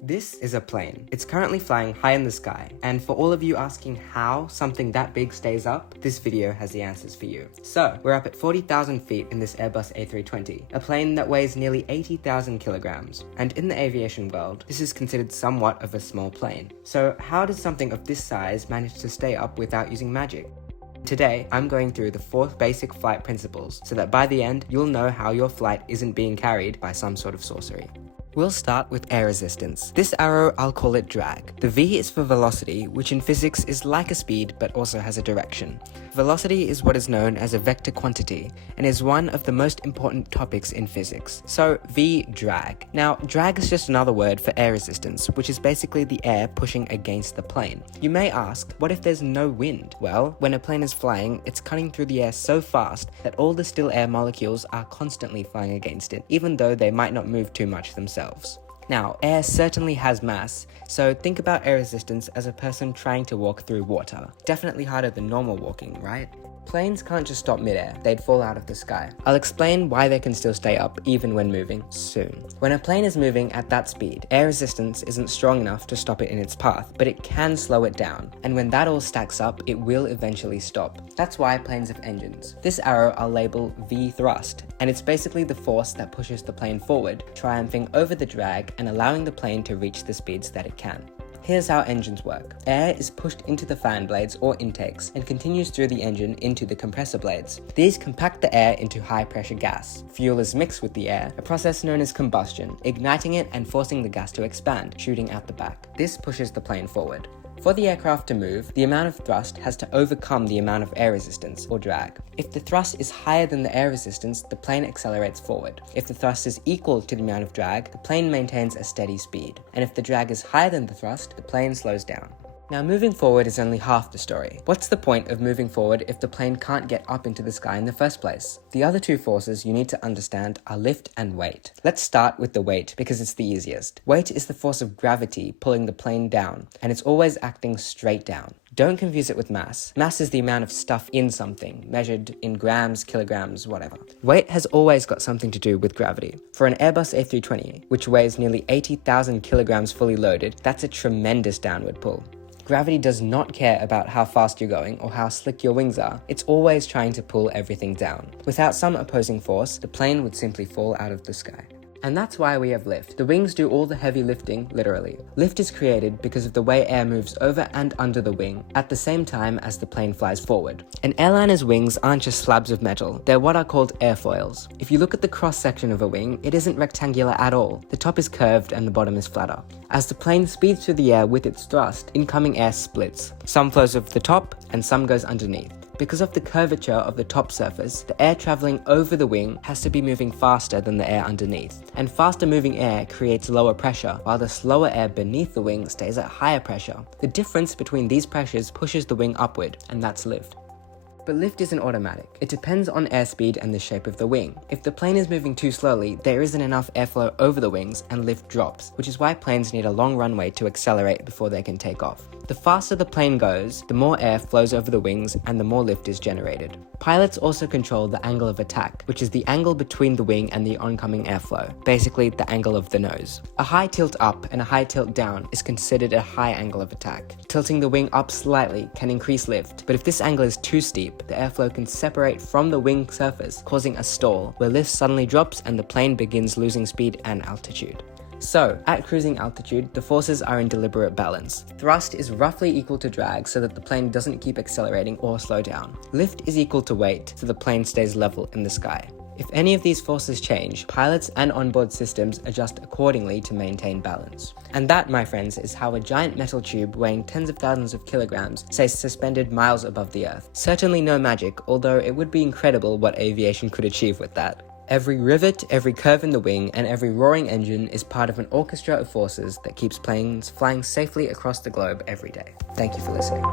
This is a plane. It's currently flying high in the sky, and for all of you asking how something that big stays up, this video has the answers for you. So, we're up at 40,000 feet in this Airbus A320, a plane that weighs nearly 80,000 kilograms. And in the aviation world, this is considered somewhat of a small plane. So how does something of this size manage to stay up without using magic? Today, I'm going through the 4 basic flight principles, so that by the end, you'll know how your flight isn't being carried by some sort of sorcery. We'll start with air resistance. This arrow, I'll call it drag. The V is for velocity, which in physics is like a speed but also has a direction. Velocity is what is known as a vector quantity and is one of the most important topics in physics. So V, drag. Now, drag is just another word for air resistance, which is basically the air pushing against the plane. You may ask, what if there's no wind? Well, when a plane is flying, it's cutting through the air so fast that all the still air molecules are constantly flying against it, even though they might not move too much themselves. Now, air certainly has mass, so think about air resistance as a person trying to walk through water. Definitely harder than normal walking, right? Planes can't just stop midair, they'd fall out of the sky. I'll explain why they can still stay up even when moving soon. When a plane is moving at that speed, air resistance isn't strong enough to stop it in its path, but it can slow it down. And when that all stacks up, it will eventually stop. That's why planes have engines. This arrow I'll label V thrust, and it's basically the force that pushes the plane forward, triumphing over the drag and allowing the plane to reach the speeds that it can. Here's how engines work. Air is pushed into the fan blades or intakes and continues through the engine into the compressor blades. These compact the air into high pressure gas. Fuel is mixed with the air, a process known as combustion, igniting it and forcing the gas to expand, shooting out the back. This pushes the plane forward. For the aircraft to move, the amount of thrust has to overcome the amount of air resistance, or drag. If the thrust is higher than the air resistance, the plane accelerates forward. If the thrust is equal to the amount of drag, the plane maintains a steady speed. And if the drag is higher than the thrust, the plane slows down. Now, moving forward is only half the story. What's the point of moving forward if the plane can't get up into the sky in the first place? The other 2 forces you need to understand are lift and weight. Let's start with the weight because it's the easiest. Weight is the force of gravity pulling the plane down, and it's always acting straight down. Don't confuse it with mass. Mass is the amount of stuff in something, measured in grams, kilograms, whatever. Weight has always got something to do with gravity. For an Airbus A320, which weighs nearly 80,000 kilograms fully loaded, that's a tremendous downward pull. Gravity does not care about how fast you're going or how slick your wings are. It's always trying to pull everything down. Without some opposing force, the plane would simply fall out of the sky. And that's why we have lift. The wings do all the heavy lifting, literally. Lift is created because of the way air moves over and under the wing, at the same time as the plane flies forward. An airliner's wings aren't just slabs of metal, they're what are called airfoils. If you look at the cross-section of a wing, it isn't rectangular at all. The top is curved and the bottom is flatter. As the plane speeds through the air with its thrust, incoming air splits. Some flows over the top and some goes underneath. Because of the curvature of the top surface, the air traveling over the wing has to be moving faster than the air underneath. And faster moving air creates lower pressure, while the slower air beneath the wing stays at higher pressure. The difference between these pressures pushes the wing upward, and that's lift. But lift isn't automatic. It depends on airspeed and the shape of the wing. If the plane is moving too slowly, there isn't enough airflow over the wings and lift drops, which is why planes need a long runway to accelerate before they can take off. The faster the plane goes, the more air flows over the wings and the more lift is generated. Pilots also control the angle of attack, which is the angle between the wing and the oncoming airflow, basically the angle of the nose. A high tilt up and a high tilt down is considered a high angle of attack. Tilting the wing up slightly can increase lift, but if this angle is too steep, the airflow can separate from the wing surface, causing a stall, where lift suddenly drops and the plane begins losing speed and altitude. So, at cruising altitude, the forces are in deliberate balance. Thrust is roughly equal to drag so that the plane doesn't keep accelerating or slow down. Lift is equal to weight so the plane stays level in the sky. If any of these forces change, pilots and onboard systems adjust accordingly to maintain balance. And that, my friends, is how a giant metal tube weighing tens of thousands of kilograms stays suspended miles above the earth. Certainly no magic, although it would be incredible what aviation could achieve with that. Every rivet, every curve in the wing, and every roaring engine is part of an orchestra of forces that keeps planes flying safely across the globe every day. Thank you for listening.